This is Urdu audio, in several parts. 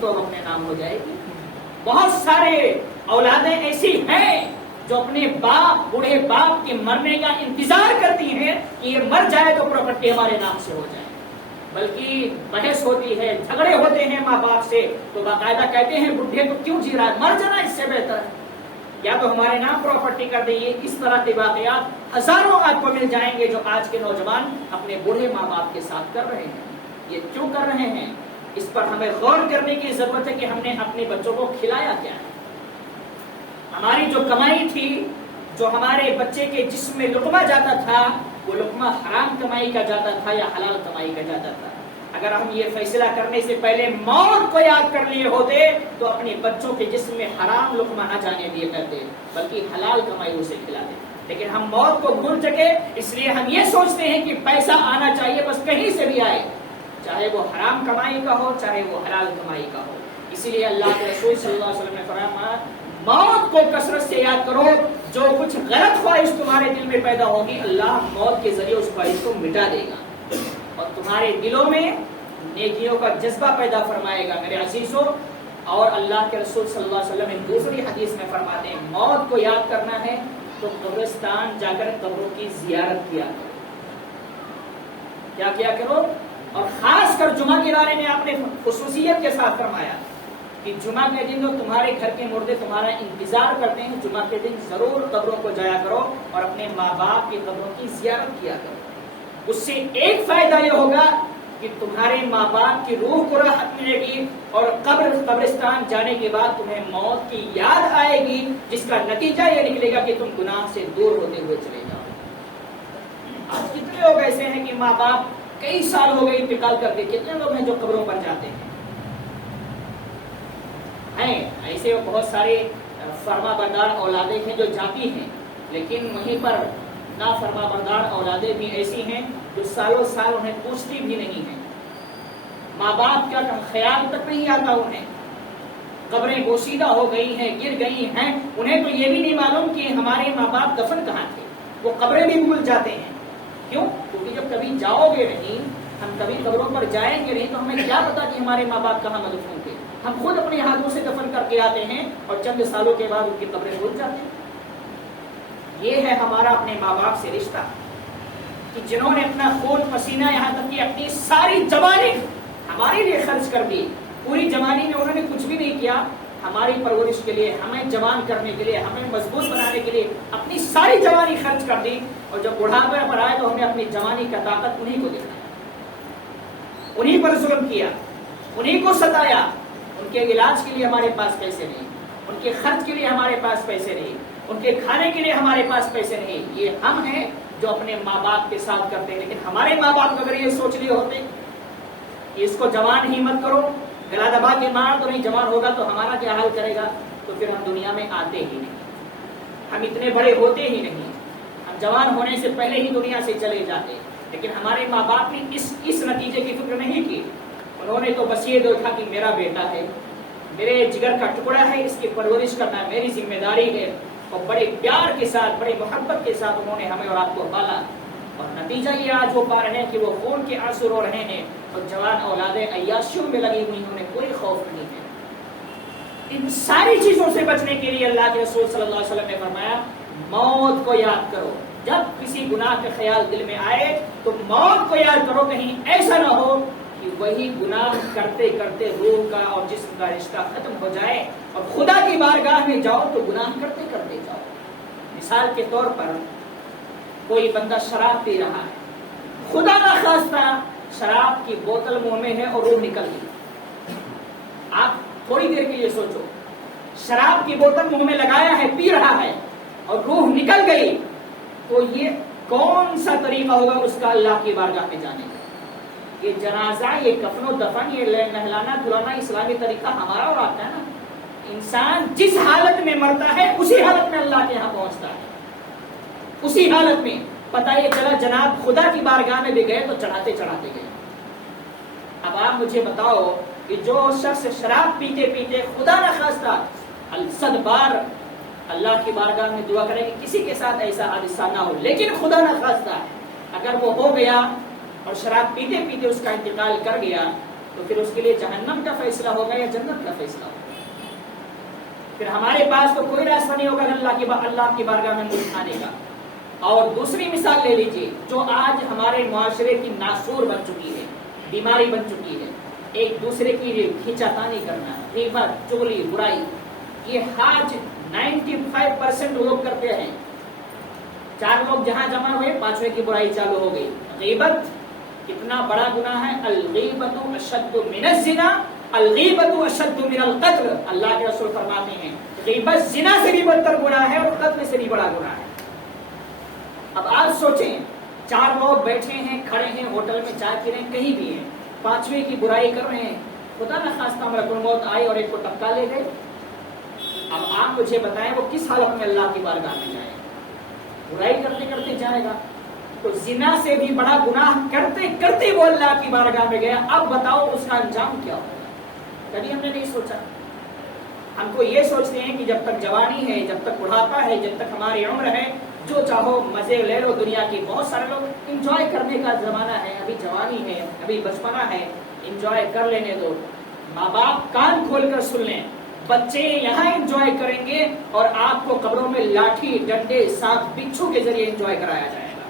تو اپنے نام ہو جائے گی. بہت سارے اولادیں ایسی ہیں جو اپنے باپ بوڑھے باپ کے مرنے کا انتظار کرتی ہیں کہ یہ مر جائے تو پراپرٹی ہمارے نام سے ہو جائے. بلکہ بحث ہوتی ہے، جھگڑے ہوتے ہیں ماں باپ سے، تو باقاعدہ کہتے ہیں بڈھے تو کیوں جی رہا ہے، مر جانا اس سے بہتر ہے، یا تو ہمارے نام پراپرٹی کر دیں. اس طرح کے واقعات ہزاروں آپ کو مل جائیں گے جو آج کے نوجوان اپنے بوڑھے ماں باپ کے ساتھ کر رہے ہیں. یہ کیوں کر رہے ہیں؟ اس پر ہمیں غور کرنے کی ضرورت ہے کہ ہم نے اپنے بچوں کو کھلایا کیا ہے. ہماری جو کمائی تھی، جو ہمارے بچے کے جسم میں لقمہ جاتا تھا، وہ لقمہ حرام کمائی کا جاتا تھا یا حلال کمائی کا جاتا تھا. اگر ہم یہ فیصلہ کرنے سے پہلے موت کو یاد کر لیے ہوتے تو اپنے بچوں کے جسم میں حرام لقمہ نہ جانے دیے کرتے، بلکہ حلال کمائی اسے کھلاتے. لیکن ہم موت کو بھول چکے، اس لیے ہم یہ سوچتے ہیں کہ پیسہ آنا چاہیے، بس کہیں سے بھی آئے، چاہے وہ حرام کمائی کا ہو چاہے وہ حلال کمائی کا ہو. اسی لیے اللہ کے رسول صلی اللہ علیہ وسلم نے فرمایا موت کو کثرت سے یاد کرو، جو کچھ غلط خواہش تمہارے دل میں پیدا ہوگی اللہ موت کے ذریعے اس خواہش کو مٹا دے گا اور تمہارے دلوں میں نیکیوں کا جذبہ پیدا فرمائے گا. میرے عزیزوں، اور اللہ کے رسول صلی اللہ علیہ وسلم دوسری حدیث میں فرماتے ہیں موت کو یاد کرنا ہے تو قبرستان جا کر قبروں کی زیارت کیا کرو. کیا کیا کرو؟ اور خاص کر جمعہ کے بارے میں آپ نے خصوصیت کے ساتھ فرمایا کہ جمعہ کے دن تو تمہارے گھر کے مردے تمہارا انتظار کرتے ہیں، جمعہ کے دن ضرور قبروں کو جایا کرو اور اپنے ماں باپ کی قبروں کی زیارت کیا کرو. اس سے ایک فائدہ یہ ہوگا کہ تمہارے ماں باپ کی روح کو راحت ملے گی اور قبرستان جانے کے بعد تمہیں موت کی یاد آئے گی، جس کا نتیجہ یہ نکلے گا کہ تم گناہ سے دور ہوتے ہوئے چلے جاؤ. آج کتنے لوگ ایسے ہیں کہ ماں باپ کئی سال ہو گئے انتقال کر کے، کتنے لوگ ہیں جو قبروں پر جاتے ہیں ایسے بہت سارے فرما بردار اولادیں ہیں جو جاتی ہیں، لیکن وہیں پر نافرما بردار اولادیں بھی ایسی ہیں جو سالوں سال انہیں پوچھتی بھی نہیں ہیں. ماں باپ کا خیال تک نہیں آتا انہیں. قبریں بوسیدہ ہو گئی ہیں، گر گئی ہیں، انہیں تو یہ بھی نہیں معلوم کہ ہمارے ماں باپ دفن کہاں تھے. وہ قبریں بھی بھول جاتے ہیں. کیوں؟ کیونکہ جب کبھی جاؤ گے نہیں، ہم کبھی قبروں پر جائیں گے نہیں، تو ہمیں کیا پتا کہ ہمارے ماں باپ کہاں مدفون تھے. ہم خود اپنے ہاتھوں سے دفن کر کے آتے ہیں اور چند سالوں کے بعد ان کی قبریں بھول جاتے ہیں. یہ ہے ہمارا اپنے ماں باپ سے رشتہ کہ جنہوں نے اپنا خون پسینہ یہاں تک کہ اپنی ساری جوانی ہمارے لیے خرچ کر دی. پوری جوانی میں انہوں نے کچھ بھی نہیں کیا، ہماری پرورش کے لیے، ہمیں جوان کرنے کے لیے، ہمیں مضبوط بنانے کے لیے اپنی ساری جوانی خرچ کر دی. اور جب بڑھاپے پر آئے تو ہم نے اپنی جوانی کا طاقت انہی کو دکھایا، انہی پر ظلم کیا، انہی کو ستایا. ان کے علاج کے لیے ہمارے پاس پیسے نہیں، ان کے خرچ کے لیے ہمارے پاس پیسے نہیں، ان کے کھانے کے لیے ہمارے پاس پیسے نہیں. یہ ہم ہیں جو اپنے ماں باپ کے ساتھ کرتے ہیں. لیکن ہمارے ماں باپ اگر یہ سوچ لیے ہوتے کہ اس کو جوان ہی مت کرو، گلا دبا کے مار تو نہیں، جوان ہوگا تو ہمارا کیا حال کرے گا، تو پھر ہم دنیا میں آتے ہی نہیں، ہم اتنے بڑے ہوتے ہی نہیں، ہم جوان ہونے سے پہلے ہی دنیا سے چلے جاتے. لیکن ہمارے ماں باپ نے اس نتیجے کی فکر نہیں کی. انہوں نے تو بس یہ دیکھا کہ میرا بیٹا ہے، میرے جگر کا ٹکڑا ہے، اس کی پرورش کرنا میری ذمہ داری ہے. اور بڑے پیار کے ساتھ، بڑی محبت کے ساتھ انہوں نے ہمیں اور آپ کو پالا. اور نتیجہ یہ آج وہ پا رہے ہیں کہ وہ خون کے آنسو رو رہے ہیں اور جوان اولادیں عیاشیوں میں لگی ہوئی ہیں، انہیں کوئی خوف نہیں ہے. ان ساری چیزوں سے بچنے کے لیے اللہ کے رسول صلی اللہ علیہ وسلم نے فرمایا موت کو یاد کرو. جب کسی گناہ کا خیال دل میں آئے تو موت کو یاد کرو، کہیں ایسا نہ ہو کہ وہی گناہ کرتے کرتے روح کا اور جسم کا رشتہ ختم ہو جائے اور خدا کی بارگاہ میں جاؤ تو گناہ کرتے کرتے جاؤ. مثال کے طور پر کوئی بندہ شراب پی رہا ہے، خدا نہ خواستہ شراب کی بوتل منہ میں ہے اور روح نکل گئی. آپ تھوڑی دیر کے لیے سوچو، شراب کی بوتل منہ میں لگایا ہے، پی رہا ہے اور روح نکل گئی، تو یہ کون سا طریقہ ہوگا اس کا اللہ کی بارگاہ میں جانے کا؟ یہ جنازہ، یہ کفن و دفن، یہ نہلانا دھلانا اسلامی طریقہ ہمارا اور آپ کا ہے نا. انسان جس حالت میں مرتا ہے اسی حالت میں اللہ کے یہاں پہنچتا ہے. اسی حالت میں پتہ یہ چلا جناب خدا کی بارگاہ میں بھی گئے تو چڑھاتے چڑھاتے گئے. اب آپ مجھے بتاؤ کہ جو شخص شراب پیتے پیتے خدا نہ خواستہ 100 بار اللہ کی بارگاہ میں دعا کرے کہ کسی کے ساتھ ایسا حادثہ نہ ہو، لیکن خدا نہ خواستہ اگر وہ ہو گیا اور شراب پیتے پیتے اس کا انتقال کر گیا تو پھر اس کے لیے جہنم کا فیصلہ ہوگا یا جنت کا فیصلہ ہوگا؟ پھر ہمارے پاس تو کوئی راستہ نہیں ہوگا اللہ کی بارگاہ میں منہ اٹھانے کا۔ اور دوسری مثال لے لیجیے، جو آج ہمارے معاشرے کی ناسور بن چکی ہے، بیماری بن چکی ہے، ایک دوسرے کی کھینچاتانی کرنا، غیبت، چغلی، برائی، یہ آج 95% لوگ کرتے ہیں۔ 4 لوگ جہاں جمع ہوئے، 5ویں کی برائی چالو ہو گئی۔ غیبت کتنا بڑا گناہ ہے، الغیبۃ اشد من الزنا، الغیبۃ اشد من القتل۔ اللہ کے رسول فرماتے ہیں غیبت زنا سے بھی بدتر گناہ ہے اور قتل سے بھی بڑا گناہ ہے۔ اب آپ سوچیں، 4 لوگ بیٹھے ہیں، کھڑے ہیں، ہوٹل میں چائے پی رہے ہیں، کہیں بھی ہیں، 5ویں کی برائی کر رہے ہیں، خدا نہ خواستہ ملک الموت آئے اور ایک کو ٹپکا لے گئے۔ اب آپ مجھے بتائیں وہ کس حالت میں اللہ کی بارگاہ میں جائے؟ برائی کرتے کرتے جائے گا۔ تو زنا سے بھی بڑا گناہ کرتے کرتے وہ اللہ کی بارگاہ میں گیا، اب بتاؤ اس کا انجام کیا ہوگا؟ کبھی ہم نے نہیں سوچا۔ ہم کو یہ سوچتے ہیں کہ جب تک جوانی ہے، جب تک بڑھاپا ہے، جب تک ہماری عمر ہے، جو چاہو مزے لے لو دنیا کی۔ بہت سارے لوگ انجوائے کرنے کا زمانہ ہے، ابھی جوانی ہے، ابھی بچپنا ہے، انجوائے کر لینے دو۔ ماں باپ کان کھول کر سن لیں، بچے یہاں انجوائے کریں گے اور آپ کو قبروں میں لاٹھی، ڈنڈے، سانپ، بچھو کے ذریعے انجوائے کرایا جائے گا۔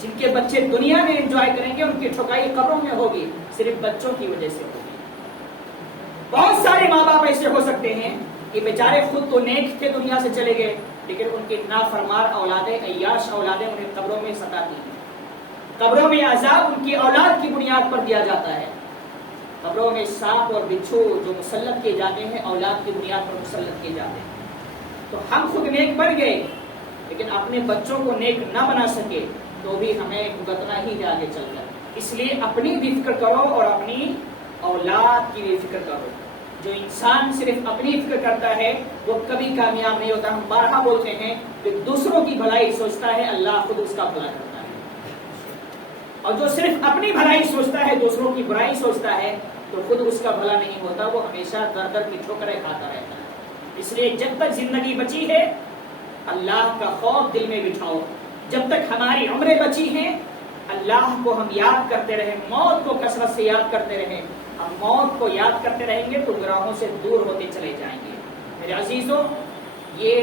جن کے بچے دنیا میں انجوائے کریں گے ان کی ٹھکائی قبروں میں ہوگی، صرف بچوں کی وجہ سے ہوگی۔ بہت سارے ماں باپ ایسے ہو سکتے ہیں کہ بیچارے خود تو نیک تھے، دنیا سے چلے گئے، لیکن ان کی نافرمان اولادیں، عیاش اولادیں انہیں قبروں میں ستاتی ہیں۔ قبروں میں عذاب ان کی اولاد کی بنیاد پر دیا جاتا ہے۔ قبروں میں سانپ اور بچھو جو مسلط کیے جاتے ہیں، اولاد کی بنیاد پر مسلط کیے جاتے ہیں۔ تو ہم خود نیک بن گئے لیکن اپنے بچوں کو نیک نہ بنا سکے تو بھی ہمیں بھگتنا ہی ہے آگے چل کر۔ اس لیے اپنی بھی فکر کرو اور اپنی اولاد کی بھی فکر کرو۔ جو انسان صرف اپنی فکر کرتا ہے وہ کبھی کامیاب نہیں ہوتا۔ ہم بارہا بولتے ہیں کہ دوسروں کی بھلائی سوچتا ہے، اللہ خود اس کا بھلا کرتا ہے۔ اور جو صرف اپنی بھلائی سوچتا ہے، دوسروں کی برائی سوچتا ہے، تو خود اس کا بھلا نہیں ہوتا، وہ ہمیشہ در در کی ٹھوکریں کھاتا رہتا ہے۔ اس لیے جب تک زندگی بچی ہے اللہ کا خوف دل میں بٹھاؤ۔ جب تک ہماری عمریں بچی ہیں اللہ کو ہم یاد کرتے رہیں، موت کو کثرت سے یاد کرتے رہیں۔ ہم موت کو یاد کرتے رہیں گے تو گناہوں سے دور ہوتے چلے جائیں گے۔ میرے عزیزوں، یہ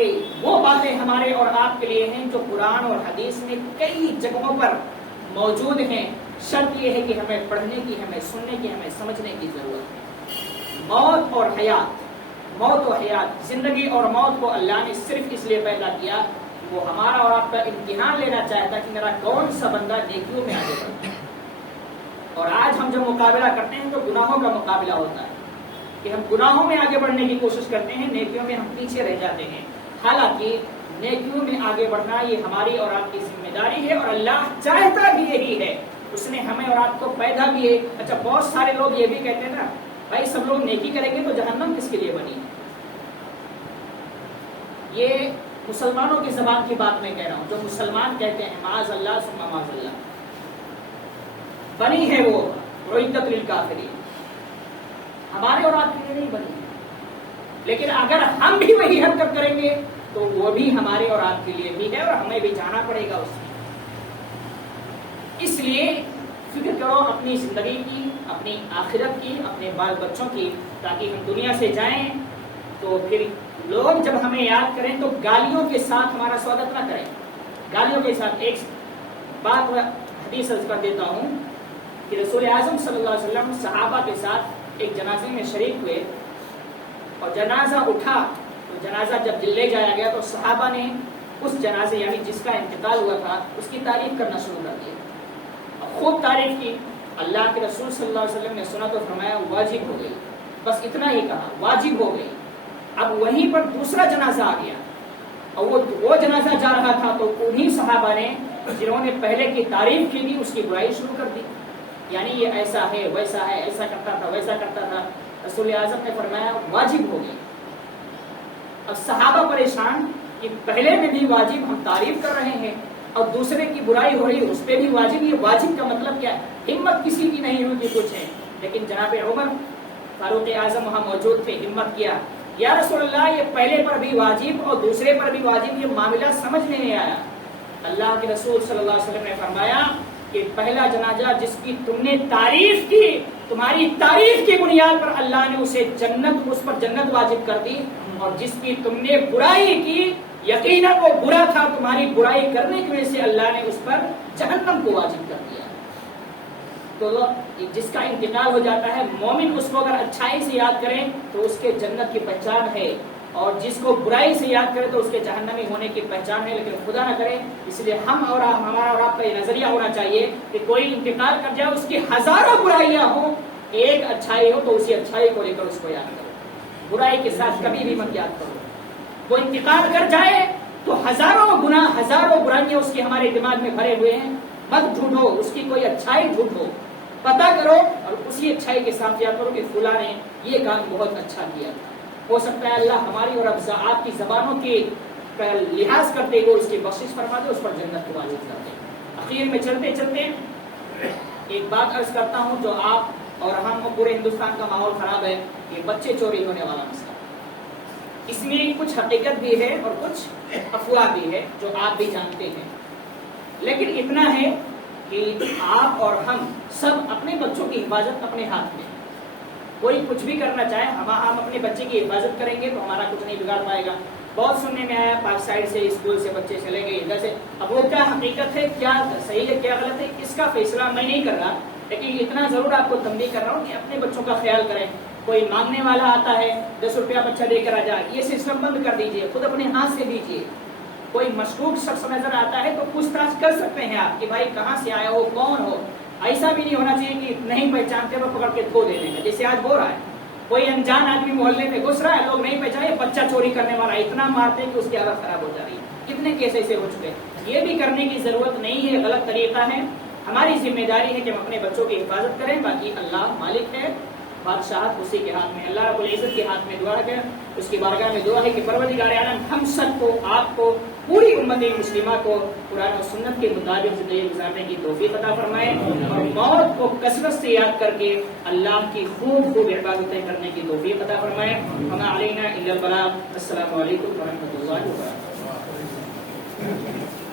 وہ باتیں ہمارے اور آپ کے لیے ہیں جو قرآن اور حدیث میں کئی جگہوں پر موجود ہیں۔ شرط یہ ہے کہ ہمیں پڑھنے کی، ہمیں سننے کی، ہمیں سمجھنے کی ضرورت ہے۔ موت اور حیات، موت و حیات، زندگی اور موت کو اللہ نے صرف اس لیے پیدا کیا کہ وہ ہمارا اور آپ کا امتحان لینا چاہتا کہ میرا کون سا بندہ نیکیوں میں آگے بڑھتا ہے۔ اور آج ہم جب مقابلہ کرتے ہیں تو گناہوں کا مقابلہ ہوتا ہے کہ ہم گناہوں میں آگے بڑھنے کی کوشش کرتے ہیں، نیکیوں میں ہم پیچھے رہ جاتے ہیں۔ حالانکہ نیکیوں میں آگے بڑھنا یہ ہماری اور آپ کی ذمہ داری ہے اور اللہ چاہتا بھی یہی ہے۔ اس نے ہمیں اور آپ کو پیدا بھی ہے۔ اچھا، بہت سارے لوگ یہ بھی کہتے ہیں نا، بھائی سب لوگ نیکی کریں گے تو جہنم کس کے لیے بنی؟ یہ مسلمانوں کی زبان کی بات میں کہہ رہا ہوں، جو مسلمان کہتے ہیں معاذ اللہ ثم معاذ اللہ، بنی ہے وہ اعدت للکافرین، ہمارے اور آپ کے لیے نہیں بنی۔ لیکن اگر ہم بھی وہی حرکت کریں گے تو وہ بھی ہمارے اور آپ کے لیے بھی ہے اور ہمیں بھی جانا پڑے گا اس میں۔ اس لیے فکر کرو اپنی زندگی کی، اپنی آخرت کی، اپنے بال بچوں کی، تاکہ ہم دنیا سے جائیں تو پھر لوگ جب ہمیں یاد کریں تو گالیوں کے ساتھ ہمارا سواگت نہ کریں۔ گالیوں کے ساتھ ایک بات حدیث عرض کر دیتا ہوں کہ رسول اعظم صلی اللہ علیہ وسلم صحابہ کے ساتھ ایک جنازے میں شریک ہوئے اور جنازہ اٹھا تو جنازہ جب لے جایا گیا تو صحابہ نے اس جنازے یعنی جس کا انتقال ہوا تھا اس کی تعریف کرنا شروع کر دیا، خوب تعریف کی۔ اللہ کے رسول صلی اللہ علیہ وسلم نے سنا تو فرمایا واجب ہو گئی، بس اتنا ہی کہا، واجب ہو گئی۔ اب وہیں پر دوسرا جنازہ آ گیا اور وہ جنازہ جا رہا تھا تو انہی صحابہ نے جنہوں نے پہلے کی تعریف کی تھی اس کی برائی شروع کر دی، یعنی یہ ایسا ہے، ویسا ہے، ایسا کرتا تھا، ویسا کرتا تھا۔ رسول اعظم نے فرمایا واجب ہو گئی۔ اب صحابہ پریشان کہ پہلے میں بھی واجب ہم تعریف کر رہے ہیں اور دوسرے کی برائی ہو رہی اس پہ بھی واجب، یہ واجب کا مطلب کیا ہے؟ ہمت کسی کی نہیں ہوئی کچھ ہے۔ لیکن جناب عمر فاروق اعظم وہاں موجود تھے، ہمت کیا، یا رسول اللہ یہ پہلے پر بھی واجب اور دوسرے پر بھی واجب، یہ معاملہ سمجھ میں نہیں آیا۔ اللہ کے رسول صلی اللہ علیہ وسلم نے فرمایا کہ پہلا جنازہ جس کی تم نے تعریف کی تمہاری تعریف کی بنیاد پر اللہ نے اسے جنت، اس پر جنت واجب کر دی، اور جس کی تم نے برائی کی یقیناً وہ برا تھا، تمہاری برائی کرنے کی وجہ سے اللہ نے اس پر جہنم کو واجب کر دیا۔ تو جس کا انتقال ہو جاتا ہے، مومن اس کو اگر اچھائی سے یاد کرے تو اس کے جنت کی پہچان ہے، اور جس کو برائی سے یاد کرے تو اس کے جہنمی ہونے کی پہچان ہے۔ لیکن خدا نہ کرے، اس لیے ہمارا اور آپ کا یہ نظریہ ہونا چاہیے کہ کوئی انتقال کر جائے، اس کی ہزاروں برائیاں ہوں، ایک اچھائی ہو تو اسی اچھائی کو لے کر اس کو یاد کرو، برائی کے ساتھ کبھی بھی مت یاد کرو۔ وہ انتقال کر جائے تو ہزاروں گناہ، ہزاروں برائیاں اس کی ہمارے دماغ میں بھرے ہوئے ہیں، مت ڈھونڈو اس کی کوئی اچھائی، ڈھونڈو، پتہ کرو اور اسی اچھائی کے ساتھ یاد کرو کہ فلاں نے یہ کام بہت اچھا کیا تھا۔ ہو سکتا ہے اللہ ہماری اور آپ کی زبانوں کی لحاظ کرتے ہوئے اس کی بخشش فرما دے، اس پر جنت کو واجب کر دے۔ اخیر میں چلتے چلتے ایک بات عرض کرتا ہوں، جو آپ اور ہم پورے ہندوستان کا ماحول خراب ہے، یہ بچے چوری ہونے والا مسئلہ۔ اس میں کچھ حقیقت بھی ہے اور کچھ افواہ بھی ہے جو آپ بھی جانتے ہیں، لیکن اتنا ہے کہ آپ اور ہم سب اپنے بچوں کی حفاظت اپنے ہاتھ میں۔ کوئی کچھ بھی کرنا چاہے، ہم اپنے بچے کی حفاظت کریں گے تو ہمارا کچھ نہیں بگاڑ پائے گا۔ بہت سننے میں آیا پاک سائڈ سے اسکول سے بچے چلے گئے ادھر سے، اب وہ کیا حقیقت ہے، کیا صحیح ہے کیا غلط ہے، اس کا فیصلہ میں نہیں کر رہا، لیکن اتنا ضرور آپ کو تنبیہ کر رہا ہوں کہ اپنے بچوں کا خیال کریں۔ کوئی مانگنے والا آتا ہے 10 روپیہ بچہ لے کر آ جائے، یہ سسٹم بند کر دیجئے، خود اپنے ہاتھ سے دیجئے۔ کوئی مشکوک شخص نظر آتا ہے تو پوچھ تاچھ کر سکتے ہیں آپ کہ بھائی کہاں سے آیا ہو، کون ہو۔ ایسا بھی نہیں ہونا چاہیے کہ نہیں پہچانتے وہ پکڑ کے دھو دینے کا، جیسے آج ہو رہا ہے۔ کوئی انجان آدمی محلے میں گھس رہا ہے، لوگ نہیں پہچانے، بچہ چوری کرنے والا، اتنا مارتے ہیں کہ اس کی حالت خراب ہو جا رہی ہے۔ کتنے کیس ایسے ہو چکے ہیں۔ یہ بھی کرنے کی ضرورت نہیں ہے، غلط طریقہ ہے۔ ہماری ذمہ داری ہے کہ ہم اپنے بچوں کی حفاظت کریں، باقی اللہ مالک ہے، بادشاہت اسی کے ہاتھ میں، اللہ رب العزت کے ہاتھ میں دعا ہے۔ اس کی بارگاہ میں دعا ہے کہ پروردگار عالم ہم سب کو، آپ کو، پوری امت مسلمہ کو قرآن و سنت کے مطابق زندگی گزارنے کی توفیق عطا فرمائے، اور موت کو کثرت سے یاد کر کے اللہ کی خوب خوب عبادتیں کرنے کی توفیق عطا فرمائے۔ وما علینا الا البلاغ۔ السلام علیکم ورحمۃ اللہ وبرکاتہ۔